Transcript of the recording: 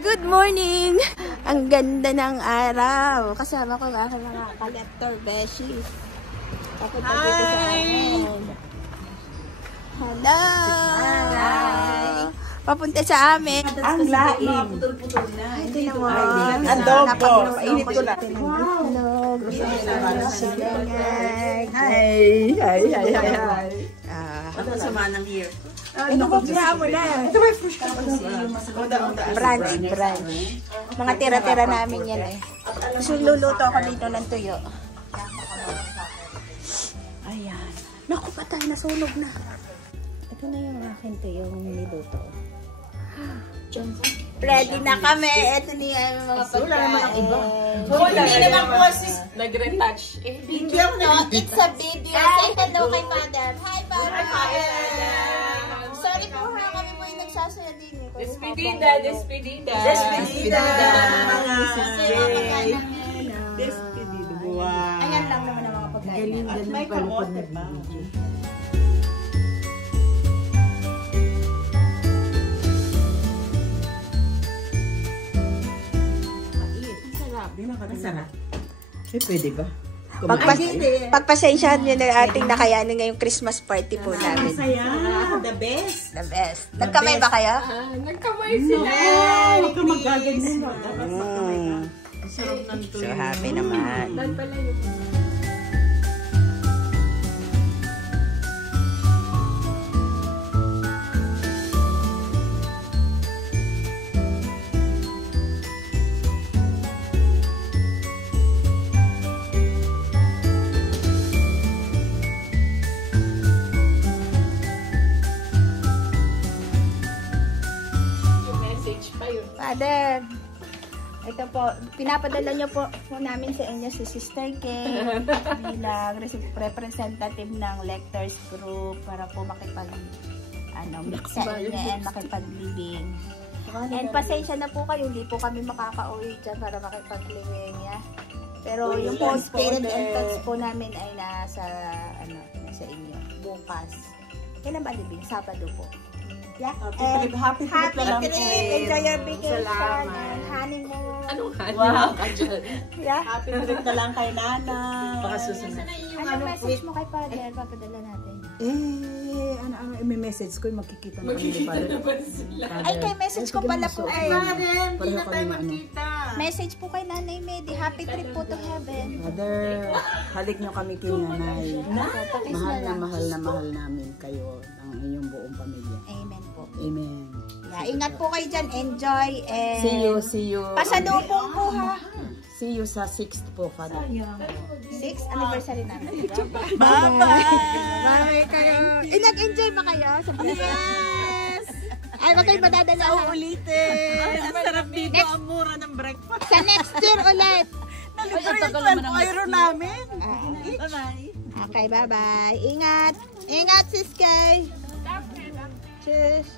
Good morning! Ang ganda ng araw. Kasama ko ang aking mga collector beshi. Papunta dito sa amin. Hello! Hi! Papunta sa amin. Ang laing. Ito naman. Adobo. Mainit ko lang. Hello! Hi. Ano sama ng year? Ito ko kaya mo na. Ito may fresh ka pa Branch. Mga tira-tira namin yan eh. So, luluto ako dito ng tuyo. Ayan. Naku, patay. Nasunog na. Ito na yung akin tuyong niluto. Ready na kami. Ito niya yung mga pagkain. Wala naman ang iba. Hindi naman po sis. Nag-retouch. Video no? It's a video. Say hello kay madam. Hi, Father. Sorry po ha. Kami po yung nagsasaya din. Despedida. Despedida. Despedida. Wow. Ayan lang naman ang mga pagkain. At may kamote ba? Masarap. Pwede ba? Pagpasensyahan nyo na ating nakayanin ngayong Christmas party po namin. Masaya. The best. The best. Nagkamay ba kayo? Nagkamay sila. Huwag ka magaganyan. Dapat magkamay ka. So happy naman. Dan pala yung... Father, ito po, pinapadala niyo po namin sa inyo si Sister Kay bilang representative ng Lectors Group para po makipag meet sa inyo and makipaglibing. And pasensya na po kayo, hindi po kami makaka-uwi dyan para makipaglibing. Yeah? Pero yung po, spirit and touch po namin ay nasa inyo bukas. Kailan ba libing? Sabado po. Yeah. Happy trip na lang. Enjoy your vacation. Salamat. Honeymoon. Anong honeymoon? Wow. Yeah. Happy trip na lang kay Nana. Baka susunod. Ano message mo kay Father? Papadala natin. May message ko, makikita na kami ni Magkikita Father. naman sila. Ay, kay message ko pala po. Hindi na tayo magkita. Message po kay Nanay Medi. Happy trip po to heaven. Father, halik nyo kami kay Nanay. Pakis na Mahal lang. na mahal namin kayo ng inyong buong pamilya. Amen po. Amen. Yeah, ingat po kayo dyan. Enjoy and... See you. Pasalubong po ha. See you sa 6th po, Father. 6th anniversary namin. Bye-bye. Kayo. Nag-enjoy ba kayo? Sa yes! Ay, wag kayo madadala ha. Ulitin. Ang sarap dito. Ang mura ng breakfast. Sa next year ulit. Nalibre yung 12 euro namin. Bye-bye. Okay, bye-bye. Ingat. Ingat, sis Kay. Cheers.